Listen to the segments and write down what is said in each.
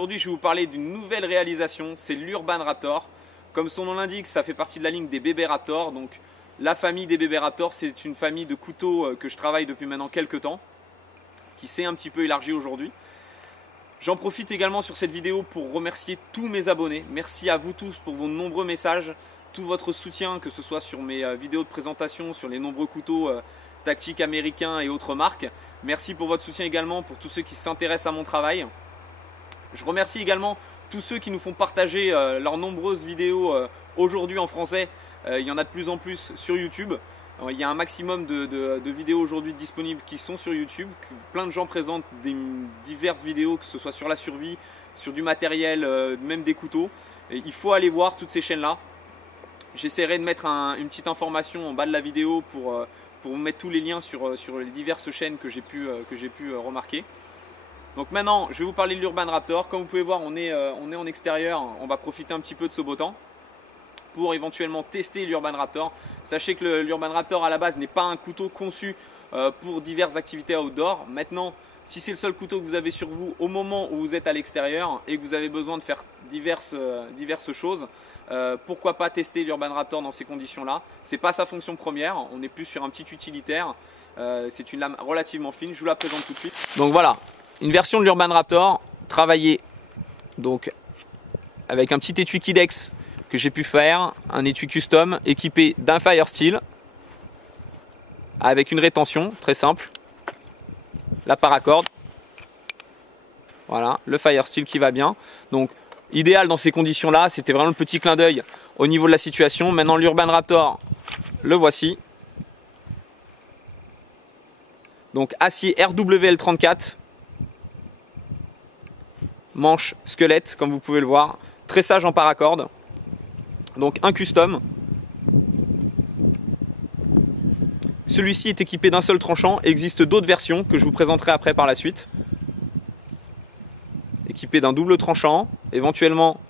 aujourd'hui je vais vous parler d'une nouvelle réalisation, c'est l'Urban Raptor. Comme son nom l'indique, ça fait partie de la ligne des bébés Raptor. Donc la famille des bébés Raptor, c'est une famille de couteaux que je travaille depuis maintenant quelques temps, qui s'est un petit peu élargie aujourd'hui. J'en profite également sur cette vidéo pour remercier tous mes abonnés. Merci à vous tous pour vos nombreux messages, tout votre soutien, que ce soit sur mes vidéos de présentation, sur les nombreux couteaux tactiques américains et autres marques. Merci pour votre soutien également pour tous ceux qui s'intéressent à mon travail. Je remercie également tous ceux qui nous font partager leurs nombreuses vidéos aujourd'hui en français. Il y en a de plus en plus sur YouTube. Il y a un maximum de vidéos aujourd'hui disponibles qui sont sur YouTube. Plein de gens présentent diverses vidéos, que ce soit sur la survie, sur du matériel, même des couteaux. Et il faut aller voir toutes ces chaînes-là. J'essaierai de mettre une petite information en bas de la vidéo pour vous mettre tous les liens sur les diverses chaînes que j'ai pu remarquer. Donc maintenant, je vais vous parler de l'Urban Raptor. Comme vous pouvez voir, on est en extérieur. On va profiter un petit peu de ce beau temps pour éventuellement tester l'Urban Raptor. Sachez que l'Urban Raptor à la base n'est pas un couteau conçu pour diverses activités outdoor. Maintenant, si c'est le seul couteau que vous avez sur vous au moment où vous êtes à l'extérieur et que vous avez besoin de faire diverses choses, pourquoi pas tester l'Urban Raptor dans ces conditions-là. Ce n'est pas sa fonction première, on est plus sur un petit utilitaire. C'est une lame relativement fine, je vous la présente tout de suite. Donc voilà, une version de l'Urban Raptor travaillée donc avec un petit étui Kydex que j'ai pu faire, un étui custom équipé d'un Firesteel avec une rétention très simple, la paracorde, voilà, le Firesteel qui va bien. Donc idéal dans ces conditions là, c'était vraiment le petit clin d'œil au niveau de la situation. Maintenant l'Urban Raptor, le voici. Donc acier RWL34, manche squelette comme vous pouvez le voir, tressage en paracorde. Donc un custom. Celui-ci est équipé d'un seul tranchant. Il existe d'autres versions que je vous présenterai après par la suite. Équipé d'un double tranchant, éventuellement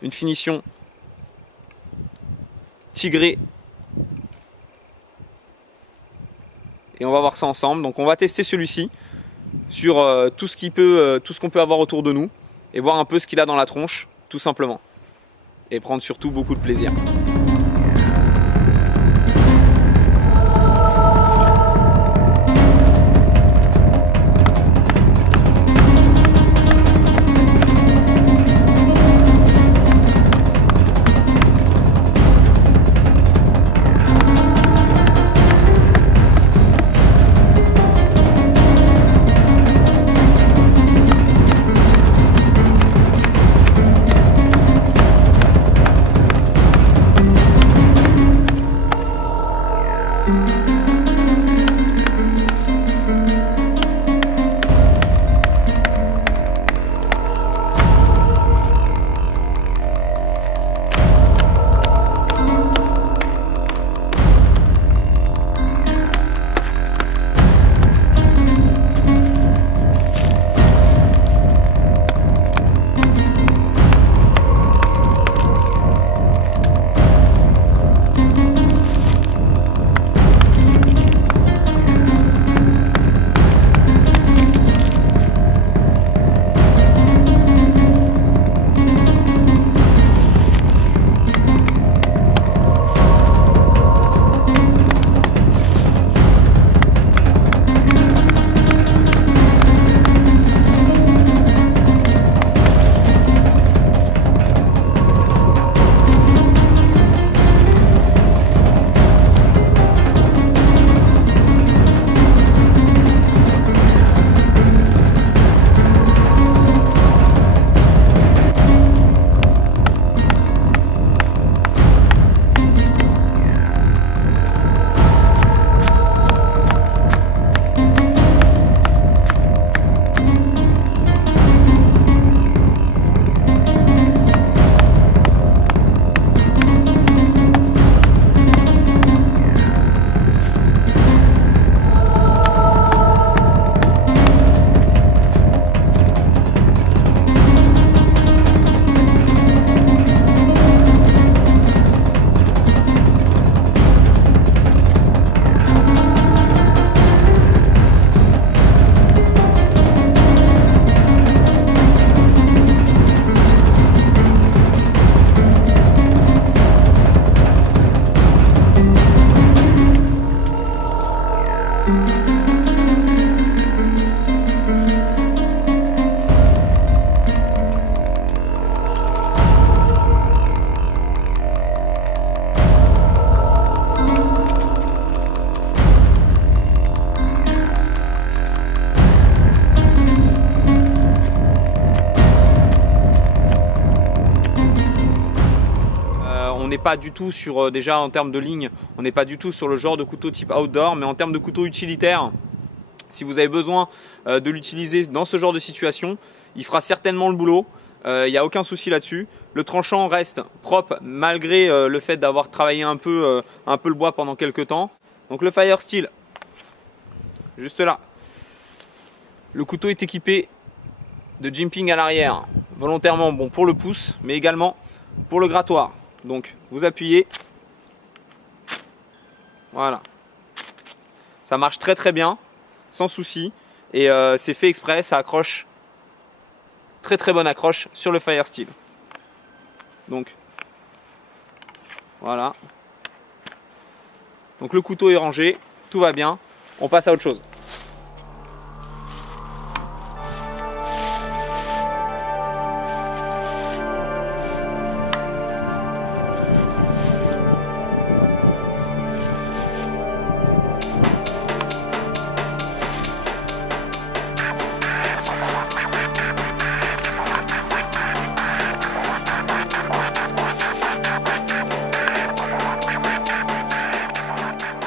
une finition tigrée. Et on va voir ça ensemble. Donc on va tester celui-ci sur tout ce qu'on peut avoir autour de nous et voir un peu ce qu'il a dans la tronche, tout simplement. Et prendre surtout beaucoup de plaisir. pas du tout sur, déjà en termes de ligne, on n'est pas du tout sur le genre de couteau type outdoor, mais en termes de couteau utilitaire, si vous avez besoin de l'utiliser dans ce genre de situation, il fera certainement le boulot. Il n'y a aucun souci là-dessus. Le tranchant reste propre malgré le fait d'avoir travaillé un peu le bois pendant quelques temps. Donc le Firesteel, juste là. Le couteau est équipé de jimping à l'arrière, volontairement bon pour le pouce, mais également pour le grattoir. Donc vous appuyez, voilà. Ça marche très très bien, sans souci, et c'est fait exprès, ça accroche. Très très bonne accroche sur le Firesteel. Donc voilà. Donc le couteau est rangé, tout va bien. On passe à autre chose.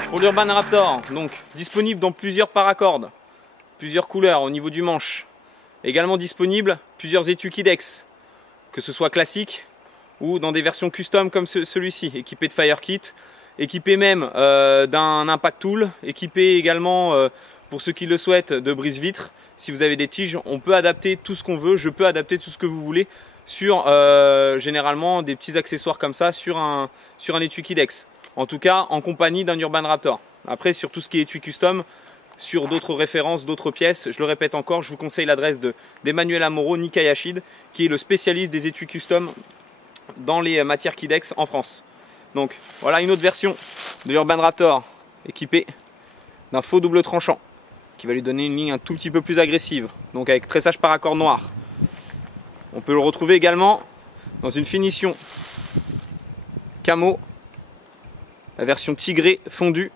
Pour l'Urban Raptor, donc disponible dans plusieurs paracordes, plusieurs couleurs au niveau du manche. Également disponible plusieurs étuis Kydex, que ce soit classique ou dans des versions custom comme celui-ci, équipé de Fire Kit, équipé même d'un impact tool, équipé également pour ceux qui le souhaitent de brise-vitre. Si vous avez des tiges, on peut adapter tout ce qu'on veut, je peux adapter tout ce que vous voulez sur généralement des petits accessoires comme ça sur un étui Kydex. En tout cas, en compagnie d'un Urban Raptor. Après, sur tout ce qui est étui custom, sur d'autres références, d'autres pièces, je le répète encore, je vous conseille l'adresse d'Emmanuel Amoro Nikayashid, qui est le spécialiste des étuis custom dans les matières Kydex en France. Donc, voilà une autre version de l'Urban Raptor, équipée d'un faux double tranchant, qui va lui donner une ligne un tout petit peu plus agressive, donc avec tressage paracord noir. On peut le retrouver également dans une finition camo, la version tigrée fondue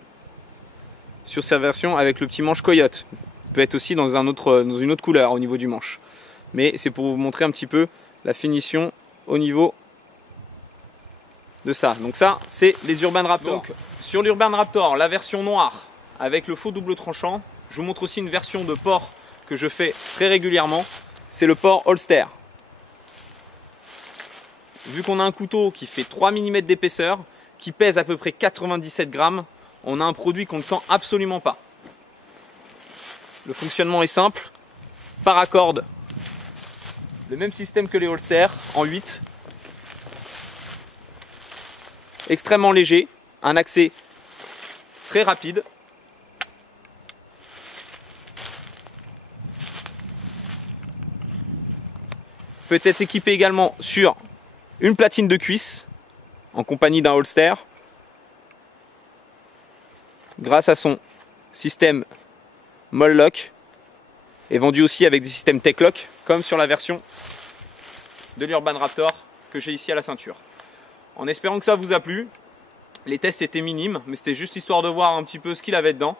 sur sa version avec le petit manche coyote. Peut être aussi dans une autre couleur au niveau du manche. Mais c'est pour vous montrer un petit peu la finition au niveau de ça. Donc ça, c'est les Urban Raptor. Donc, sur l'Urban Raptor, la version noire avec le faux double tranchant, je vous montre aussi une version de port que je fais très régulièrement. C'est le port holster. Vu qu'on a un couteau qui fait 3 mm d'épaisseur, qui pèse à peu près 97 grammes, on a un produit qu'on ne sent absolument pas. Le fonctionnement est simple, paracorde, le même système que les holsters en 8, extrêmement léger, un accès très rapide. Peut être équipé également sur une platine de cuisse en compagnie d'un holster grâce à son système Moll-Lock, et vendu aussi avec des systèmes Tech-Lock comme sur la version de l'Urban Raptor que j'ai ici à la ceinture. En espérant que ça vous a plu, les tests étaient minimes mais c'était juste histoire de voir un petit peu ce qu'il avait dedans.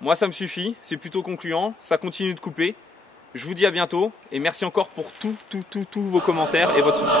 Moi ça me suffit, c'est plutôt concluant, ça continue de couper. Je vous dis à bientôt et merci encore pour tous vos commentaires et votre soutien.